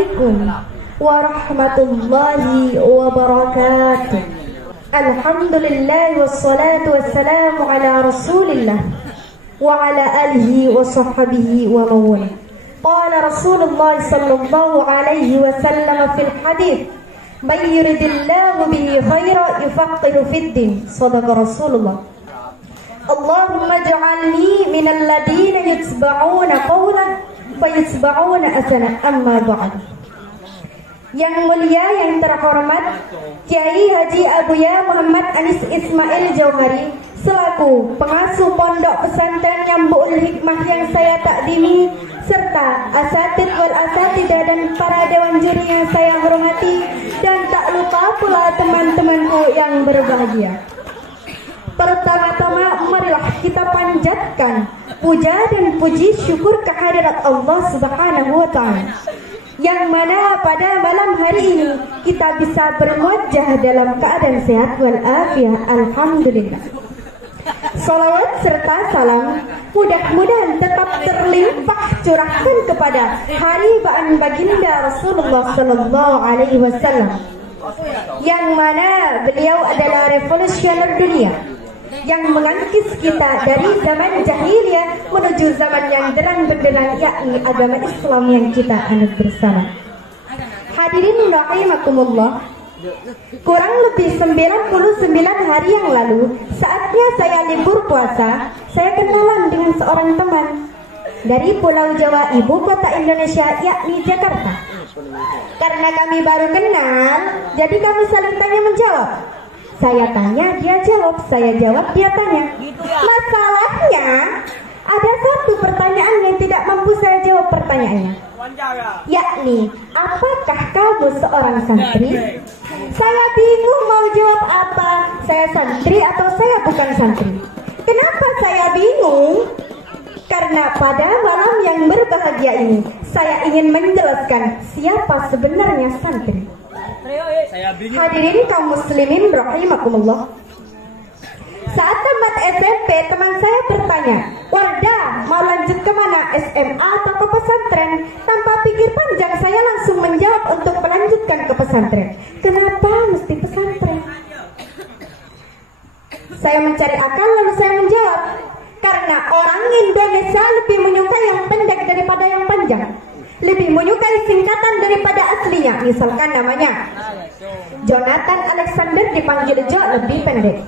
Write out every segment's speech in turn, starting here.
Assalamualaikum warahmatullahi wabarakatuh. Alhamdulillah wassalatu wassalamu ala rasulillah wa ala alihi wa sahbihi wa mawala. Qala Rasulullah sallallahu alaihi wasallam fil hadith, "Man yuridillahu bihi khairan yufaqihu fid din." Shadaqa Rasulullah. Allahumma ij'alni minal ladina yatba'una qawlan fa yatba'una ahsana. Amma ba'd. Yang mulia, yang terhormat Kiai Haji Abuya Muhammad Anis Ismail Jauhari selaku pengasuh pondok pesantren Nyambul Hikmah yang saya takdimi, serta asatid wal asatidah dan para dewan juri yang saya hormati, dan tak lupa pula teman-temanku yang berbahagia. Pertama-tama marilah kita panjatkan puja dan puji syukur kehadirat Allah Subhanahu wa Ta'ala, yang mana pada malam hari ini kita bisa berwajah dalam keadaan sehat walafiat. Alhamdulillah. Salawat serta salam mudah-mudahan tetap terlimpah curahkan kepada haribaan baginda Rasulullah sallallahu alaihi wasallam, yang mana beliau adalah revolusioner dunia yang mengangkis kita dari zaman jahiliyah menuju zaman yang terang benderang, yakni agama Islam yang kita anut bersama. Hadirin rahimakumullah, kurang lebih 99 hari yang lalu, saatnya saya libur puasa, saya kenalan dengan seorang teman dari Pulau Jawa, ibu kota Indonesia, yakni Jakarta. Karena kami baru kenal, jadi kami saling tanya menjawab. Saya tanya, dia jawab, saya jawab, dia tanya. Masalahnya, ada satu pertanyaan yang tidak mampu saya jawab pertanyaannya, yakni, apakah kamu seorang santri? Saya bingung mau jawab apa, saya santri atau saya bukan santri. Kenapa saya bingung? Karena pada malam yang berbahagia ini, saya ingin menjelaskan siapa sebenarnya santri. Hadirin kaum muslimin rahimakumullah, saat tamat SMP teman saya bertanya, "Warda, mau lanjut kemana, SMA atau ke pesantren?" Tanpa pikir panjang saya langsung menjawab untuk melanjutkan ke pesantren. Kenapa mesti pesantren? Saya mencari akal lalu saya menjawab, karena orang Indonesia lebih menyukai yang pendek daripada yang panjang, lebih menyukai singkatan daripada aslinya. Misalkan namanya Jonathan Alexander dipanggil Jo, lebih pendek.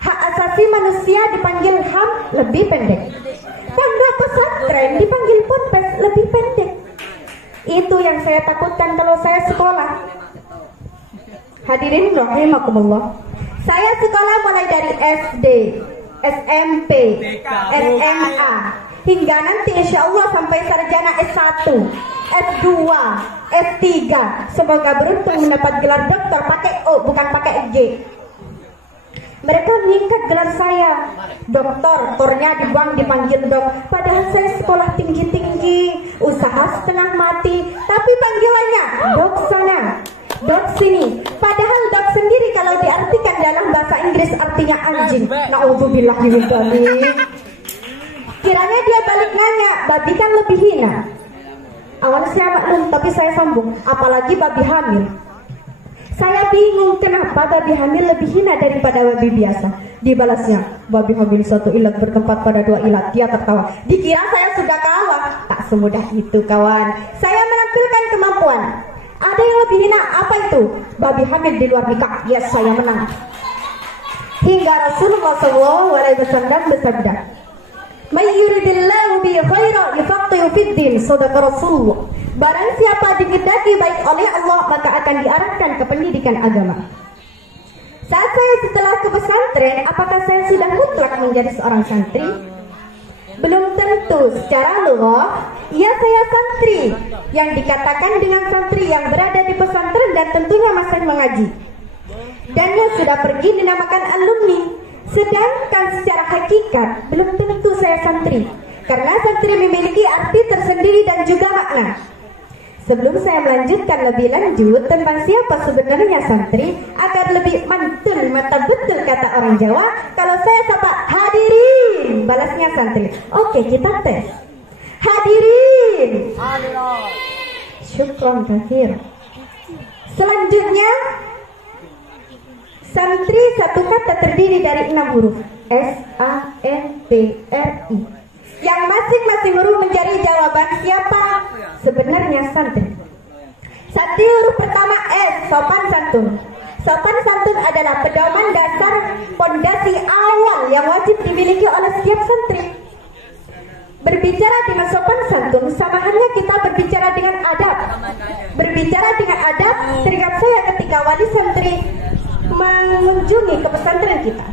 Hak asasi manusia dipanggil HAM, lebih pendek. Pondok pesantren dipanggil Ponpes, lebih pendek. Itu yang saya takutkan kalau saya sekolah. Hadirin rahimakumullah, saya sekolah mulai dari SD, SMP, SMA, hingga nanti insya Allah sampai sarjana S1, S2, S3. Semoga beruntung mendapat gelar doktor pakai O, bukan pakai G. Mereka meningkat gelar saya doktor, tornya dibuang dipanggil dok. Padahal saya sekolah tinggi-tinggi, usaha setengah mati, tapi panggilannya dok sana, dok sini. Padahal dok sendiri kalau diartikan dalam bahasa Inggris artinya anjing. Na'udzubillah min dzalik. Kiranya dia balik nanya, babi kan lebih hina. Awalnya saya maklum, tapi saya sambung, apalagi babi hamil. Saya bingung kenapa babi hamil lebih hina daripada babi biasa. Dibalasnya, babi hamil satu ilat bertempat pada dua ilat. Dia tertawa, dikira saya sudah kalah. Tak semudah itu kawan. Saya menampilkan kemampuan. Ada yang lebih hina, apa itu? Babi hamil di luar nikah. Yes, saya menang. Hingga Rasulullah SAW bersabda, "May yuridillahu bihi khairan yufaqihu fid din." Shadaqa Rasulullah. Barang siapa dikehendaki baik oleh Allah, maka akan diarahkan ke pendidikan agama. Saat saya setelah ke pesantren, apakah saya sudah mutlak menjadi seorang santri? Belum tentu. Secara lughah, ya saya santri. Yang dikatakan dengan santri yang berada di pesantren dan tentunya masih mengaji, dan yang sudah pergi dinamakan alumni. Sedangkan secara hakikat belum tentu saya santri, karena santri memiliki arti tersendiri dan juga makna. Sebelum saya melanjutkan lebih lanjut tentang siapa sebenarnya santri, agar lebih mantul mata betul kata orang Jawa, kalau saya sapa hadirin, balasnya santri. Oke, kita tes. Hadirin. syukran katsir. Selanjutnya, santri satu kata terdiri dari 6 huruf, S-A-N-T-R-I, yang masing-masing huruf mencari jawaban siapa sebenarnya santri. Santri huruf pertama S, sopan santun. Sopan santun adalah pedoman dasar pondasi awal yang wajib dimiliki oleh setiap santri. Berbicara dengan sopan santun sama halnya kita berbicara dengan adab. Berbicara dengan adab teringat saya ketika wali santri mengunjungi ke pesantren kita.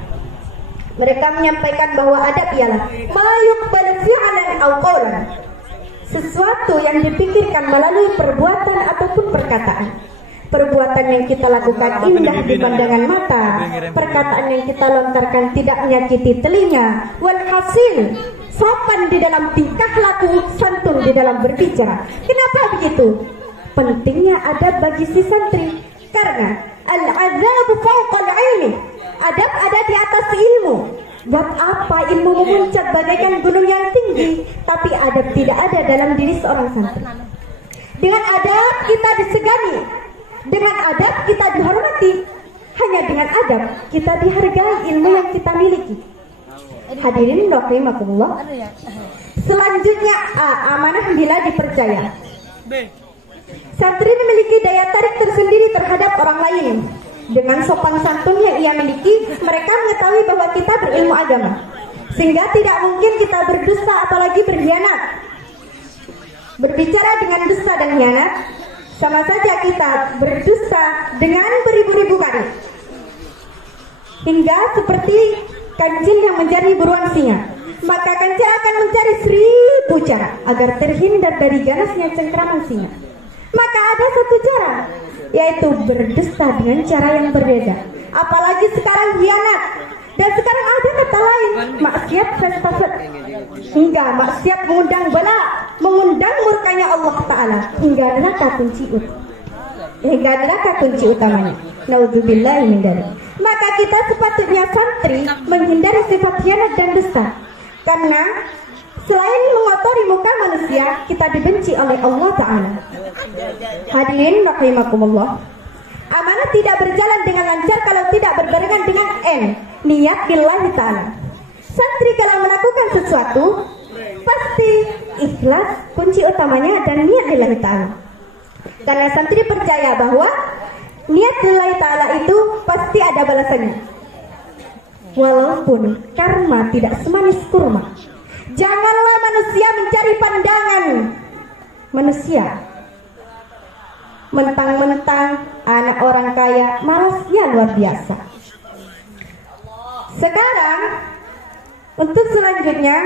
Mereka menyampaikan bahwa adab ialah mayuqbalu fi'lan aw qawlan, sesuatu yang dipikirkan melalui perbuatan ataupun perkataan. Perbuatan yang kita lakukan indah di pandangan mata, perkataan yang kita lontarkan tidak menyakiti telinga. Walhasil, sopan di dalam tingkah laku, santun di dalam berbicara. Kenapa begitu? Pentingnya adab bagi si santri, karena al-adab fawqal ilmi, adab ada di atas ilmu. Buat apa ilmu memuncak bagaikan gunung yang tinggi, tapi adab tidak ada dalam diri seorang santri? Dengan adab kita disegani, dengan adab kita dihormati, hanya dengan adab kita dihargai ilmu yang kita miliki. Hadirin rahimakumullah. Selanjutnya A, amanah bila dipercaya. Santri memiliki daya tarik tersendiri terhadap orang lain. Dengan sopan santun yang ia miliki, mereka mengetahui bahwa kita berilmu agama, sehingga tidak mungkin kita berdusta apalagi berkhianat. Berbicara dengan dusta dan khianat sama saja kita berdusta dengan beribu-ribu kali, hingga seperti kancil yang mencari buruan singa. Maka kancil akan mencari 1000 cara agar terhindar dari ganasnya cengkraman singa. Maka ada satu cara, yaitu berdusta dengan cara yang berbeda. Apalagi sekarang khianat, dan sekarang ada kata lain, maksiat festafet, hingga maksiat mengundang bala, mengundang murkanya Allah Ta'ala, hingga neraka kunci utamanya. Naudzubillahi min dzalik. Maka kita sepatutnya santri menghindari sifat khianat dan dusta, karena selain mengotori muka manusia, kita dibenci oleh Allah Ta'ala. Hadirin rahimakumullah. Amanah tidak berjalan dengan lancar kalau tidak berbarengan dengan N, niat billahi ta'ala. Santri kalau melakukan sesuatu pasti ikhlas, kunci utamanya, dan niat billahi ta'ala. Karena santri percaya bahwa niat billahi ta'ala itu pasti ada balasannya, walaupun karma tidak semanis kurma. Janganlah manusia mencari pandangan manusia. Mentang-mentang anak orang kaya, malasnya luar biasa. Sekarang untuk selanjutnya,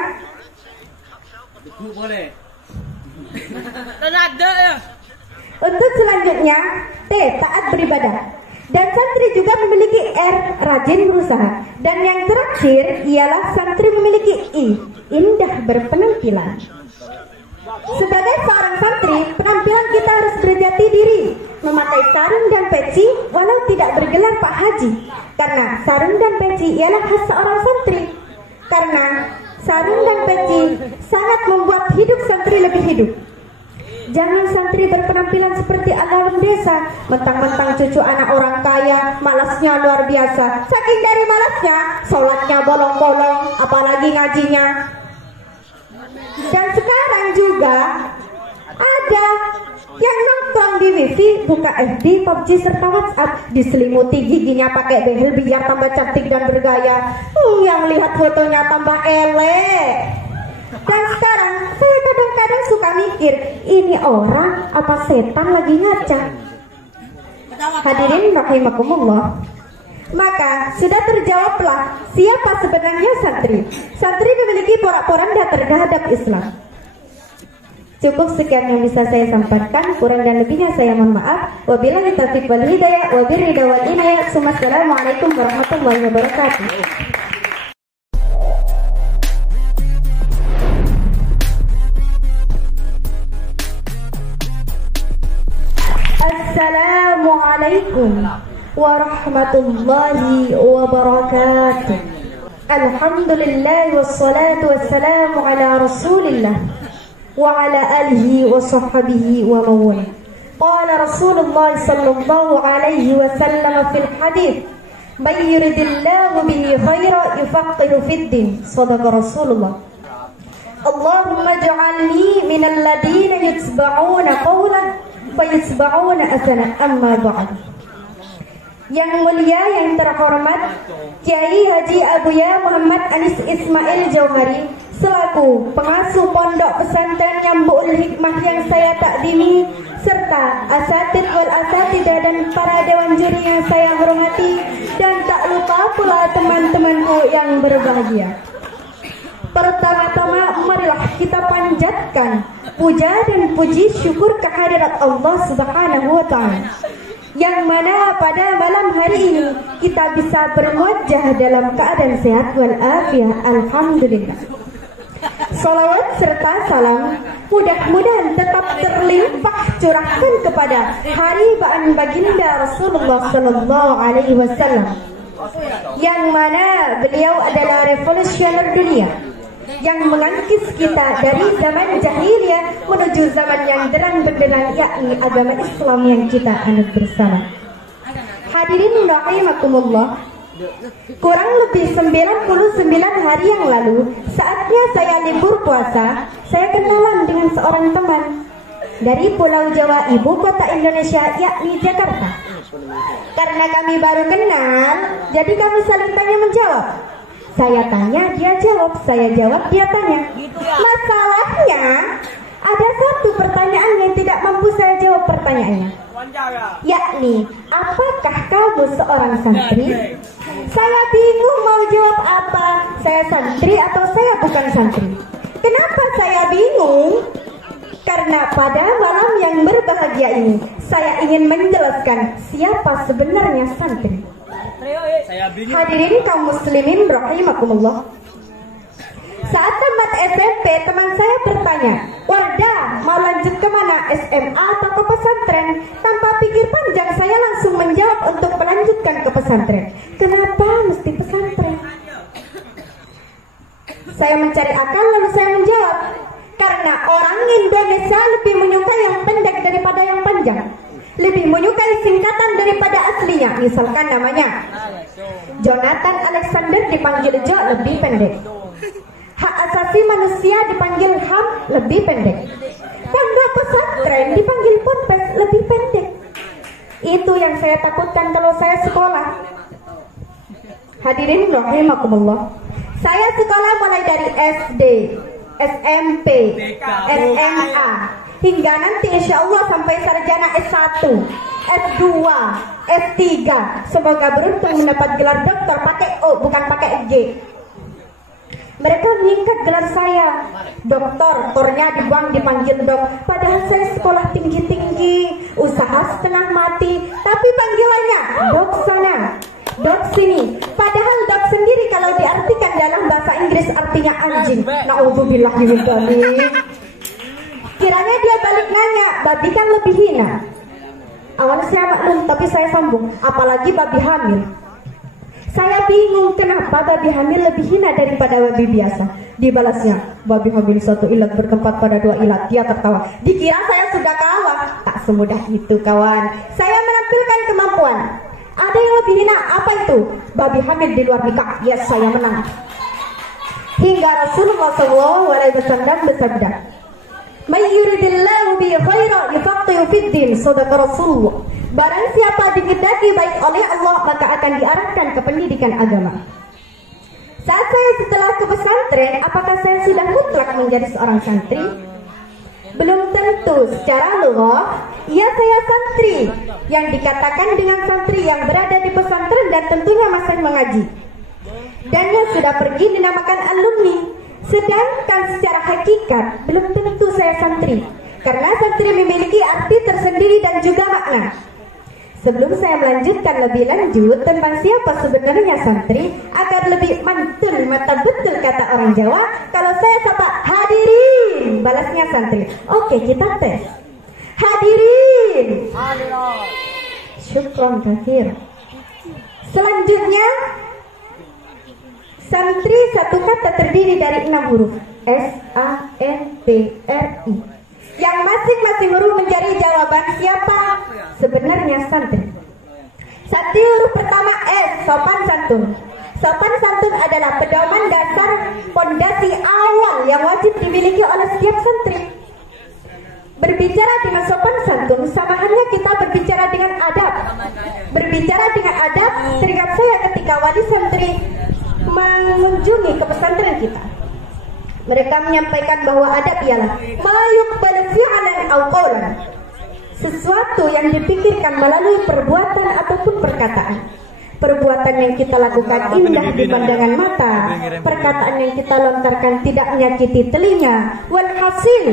T, taat beribadah. Dan santri juga memiliki R, rajin berusaha. Dan yang terakhir ialah santri memiliki I, indah berpenampilan. Sebagai seorang santri, penampilan kita harus berjati diri, memakai sarung dan peci walau tidak bergelar Pak Haji, karena sarung dan peci ialah khas seorang santri. Karena sarung dan peci sangat membuat hidup santri lebih hidup. Jangan santri berpenampilan seperti anak desa, mentang-mentang cucu anak orang kaya, malasnya luar biasa. Saking dari malasnya, sholatnya bolong-bolong, apalagi ngajinya. Dan sekarang juga ada yang nongkrong di wifi, buka FB, PUBG serta WhatsApp, diselimuti giginya pakai behel biar tambah cantik dan bergaya. Yang lihat fotonya tambah elek. Dan sekarang saya kadang-kadang suka mikir, ini orang apa setan lagi ngaca? Hadirin rahimakumullah. Maka sudah terjawablah siapa sebenarnya santri. Santri memiliki porak-poranda terhadap Islam. Cukup sekian yang bisa saya sampaikan, kurang dan lebihnya saya mohon maaf. Wabillahi taufiq wal hidayah, wabirridha wal inayah. Assalamualaikum warahmatullahi wabarakatuh. Assalamualaikum warahmatullahi wabarakatuh. Alhamdulillah wassalatu wassalamu ala rasulillah wa ala alihi wa sahbihi wa mawala. Qala Rasulullah sallallahu alaihi wasallam fil hadis, "Man yuridillahu bihi khairan yufaqihu fid din." Shadaqa Rasulullah. Allahumma ij'alni minal ladina yutba'una qawlan wa yutba'una asana, amma ba'd. Yang mulia, yang terhormat Kiai Haji Abuya Muhammad Anis Ismail Jauhari selaku pengasuh pondok pesantren Nyambul Hikmah yang saya takdimi, serta asatid wal asatidah dan para dewan juri yang saya hormati, dan tak lupa pula teman-temanku yang berbahagia. Pertama-tama marilah kita panjatkan puja dan puji syukur kehadirat Allah Subhanahu wa Ta'ala, yang mana pada malam hari ini kita bisa berwajah dalam keadaan sehat walafiat, alhamdulillah. Salawat serta salam mudah-mudahan tetap terlimpah curahkan kepada haribaan baginda Rasulullah sallallahu alaihi wasallam, yang mana beliau adalah revolusioner dunia yang mengangkis kita dari zaman jahiliyah menuju zaman yang terang benderang, yakni agama Islam yang kita anut bersama. Hadirin rahimakumullah, kurang lebih 99 hari yang lalu, saatnya saya libur puasa, saya kenalan dengan seorang teman dari Pulau Jawa, ibu kota Indonesia, yakni Jakarta. Karena kami baru kenal, jadi kami saling tanya menjawab. Saya tanya, dia jawab, saya jawab, dia tanya. Masalahnya, ada satu pertanyaan yang tidak mampu saya jawab pertanyaannya, yakni, apakah kamu seorang santri? Saya bingung mau jawab apa, saya santri atau saya bukan santri. Kenapa saya bingung? Karena pada malam yang berbahagia ini, saya ingin menjelaskan siapa sebenarnya santri. Hadirin kaum muslimin rahimakumullah, saat tamat SMP teman saya bertanya, "Wardah, mau lanjut kemana? SMA atau ke pesantren?" Tanpa pikir panjang saya langsung menjawab untuk melanjutkan ke pesantren. Kenapa mesti pesantren? Saya mencari akal lalu saya menjawab, karena orang Indonesia lebih menyukai yang pendek daripada yang panjang, lebih menyukai singkatan daripada aslinya. Misalkan namanya Jonathan Alexander dipanggil Jo, lebih pendek. Hak asasi manusia dipanggil HAM, lebih pendek. Pondok pesantren dipanggil Ponpes, lebih pendek. Itu yang saya takutkan kalau saya sekolah. Hadirin rahimakumullah, saya sekolah mulai dari SD, SMP, SMA, hingga nanti insya Allah sampai sarjana S1, S2, S3. Semoga beruntung mendapat gelar doktor pakai O, bukan pakai G. Mereka meningkat gelar saya doktor, tornya dibuang dipanggil dok. Padahal saya sekolah tinggi-tinggi, usaha setengah mati, tapi panggilannya dok sana, dok sini. Padahal dok sendiri kalau diartikan dalam bahasa Inggris artinya anjing. Na'udzubillah min dzalik. Kiranya dia balik nanya, babi kan lebih hina. Awalnya saya maklum, tapi saya sambung, apalagi babi hamil. Saya bingung kenapa babi hamil lebih hina daripada babi biasa. Dibalasnya, babi hamil satu ilat bertempat pada dua ilat. Dia tertawa. Dikira saya sudah kalah. Tak semudah itu kawan. Saya menampilkan kemampuan. Ada yang lebih hina, apa itu? Babi hamil di luar nikah. Yes, saya menang. Hingga Rasulullah SAW bersabda, "Man yuridillahu bihi khairan yufaqihu fid din." Shadaqa Rasulullah. Barang siapa dikehendaki baik oleh Allah, maka akan diarahkan ke pendidikan agama. Saat saya setelah ke pesantren, apakah saya sudah mutlak menjadi seorang santri? Belum tentu. Secara lughah, ya saya santri. Yang dikatakan dengan santri yang berada di pesantren dan tentunya masih mengaji, dan yang sudah pergi dinamakan alumni. Sedangkan secara hakikat belum tentu saya santri, karena santri memiliki arti tersendiri dan juga makna. Sebelum saya melanjutkan lebih lanjut tentang siapa sebenarnya santri, agar lebih mantul mata betul kata orang Jawa, kalau saya sapa hadirin, balasnya santri. Oke, kita tes. Hadirin. Syukron katsir. Selanjutnya, santri satu kata terdiri dari 6 huruf, S-A-N-T-R-I. Yang masing-masing huruf mencari jawaban siapa sebenarnya santri. Santri huruf pertama S, sopan santun. Sopan santun adalah pedoman dasar pondasi awal yang wajib dimiliki oleh setiap santri. Berbicara dengan sopan santun sama halnya kita berbicara dengan adab. Berbicara dengan adab teringat saya ketika wali santri mengunjungi ke pesantren kita. Mereka menyampaikan bahwa adab ialah mayuqbal fi'lan aw qawlan, sesuatu yang dipikirkan melalui perbuatan ataupun perkataan. Perbuatan yang kita lakukan indah di pandangan mata, perkataan yang kita lontarkan tidak menyakiti telinga. Walhasil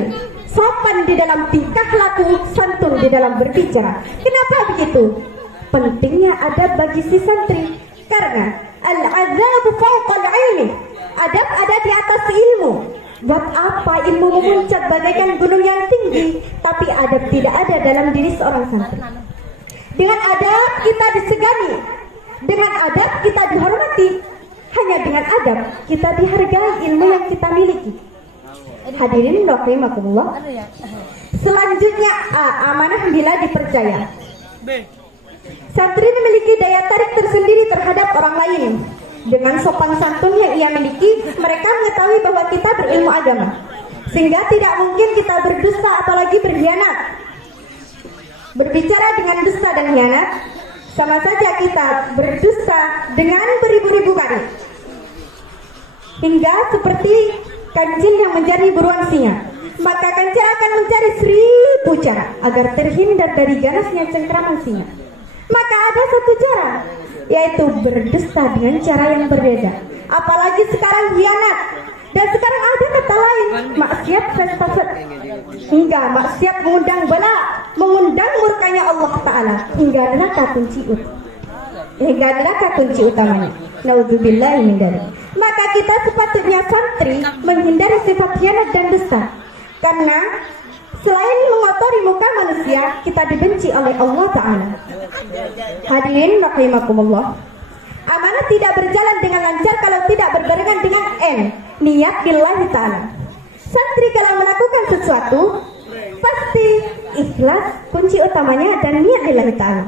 sopan di dalam tingkah laku, santun di dalam berbicara. Kenapa begitu? Pentingnya adab bagi si santri, karena al-adzabu fawqal ilmi, adab ada di atas ilmu. Buat apa ilmu memuncak bagaikan gunung yang tinggi, tapi adab tidak ada dalam diri seorang santri? Dengan adab kita disegani, dengan adab kita dihormati, hanya dengan adab kita dihargai ilmu yang kita miliki. Hadirin rahimakumullah. Selanjutnya A, amanah bila dipercaya. Santri memiliki daya tarik tersendiri terhadap orang lain. Dengan sopan santun yang ia miliki, mereka mengetahui bahwa kita berilmu agama, sehingga tidak mungkin kita berdusta apalagi berkhianat. Berbicara dengan dusta dan khianat sama saja kita berdusta dengan beribu-ribu kali, hingga seperti kancil yang mencari buruan singa. Maka kancil akan mencari 1000 cara agar terhindar dari ganasnya cengkraman singa. Maka ada satu cara, yaitu berdusta dengan cara yang berbeda. Apalagi sekarang khianat, dan sekarang ada kata lain, maksiat filsafat, hingga maksiat mengundang bala, mengundang murkanya Allah Ta'ala, hingga neraka kunci utamanya. Naudzubillahi min dzalik. Maka kita sepatutnya santri menghindari sifat khianat dan dusta, karena selain mengotori muka manusia, kita dibenci oleh Allah Ta'ala. Hadirin rahimakumullah. Amanah tidak berjalan dengan lancar kalau tidak berbarengan dengan N, niat billahi ta'ala. Santri kalau melakukan sesuatu pasti ikhlas kunci utamanya dan niat billahi ta'ala.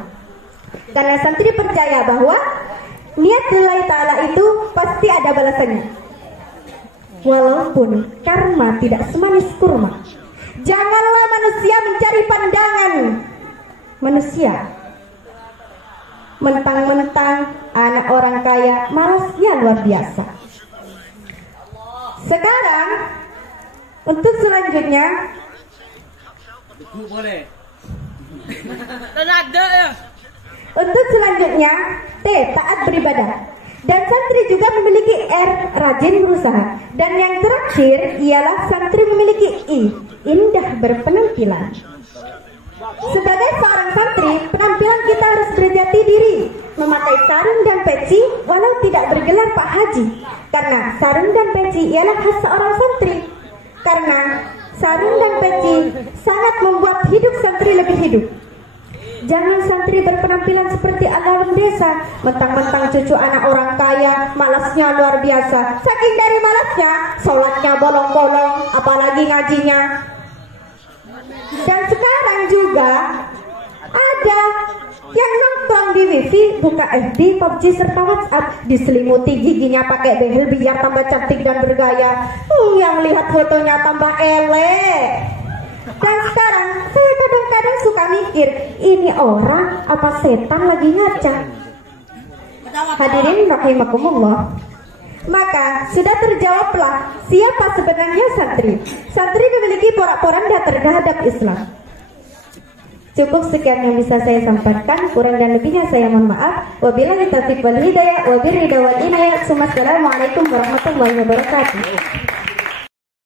Karena santri percaya bahwa niat billahi ta'ala itu pasti ada balasannya, walaupun karma tidak semanis kurma. Janganlah manusia mencari pandangan manusia. Mentang-mentang anak orang kaya, malasnya luar biasa. Sekarang untuk selanjutnya, T, taat beribadah. Dan santri juga memiliki R, rajin berusaha. Dan yang terakhir ialah santri memiliki I, indah berpenampilan. Sebagai seorang santri, penampilan kita harus berjati diri, memakai sarung dan peci walau tidak bergelar Pak Haji, karena sarung dan peci ialah khas seorang santri. Karena sarung dan peci sangat membuat hidup santri lebih hidup. Jangan santri berpenampilan seperti anak desa, mentang-mentang cucu anak orang kaya, malasnya luar biasa. Saking dari malasnya, sholatnya bolong-bolong, apalagi ngajinya. Dan sekarang juga ada yang nonton di wifi, buka FB, PUBG serta WhatsApp, diselimuti giginya pakai behel biar tambah cantik dan bergaya. Yang lihat fotonya tambah elek. Dan sekarang saya kadang-kadang suka mikir, ini orang apa setan lagi ngaca? Hadirin rahimakumullah. Maka sudah terjawablah siapa sebenarnya santri. Santri memiliki porak-poranda terhadap Islam. Cukup sekian yang bisa saya sampaikan, kurang dan lebihnya saya mohon maaf. Wabillahi taufiq wal hidayah, wabirridha wal inayah. Assalamualaikum warahmatullahi wabarakatuh.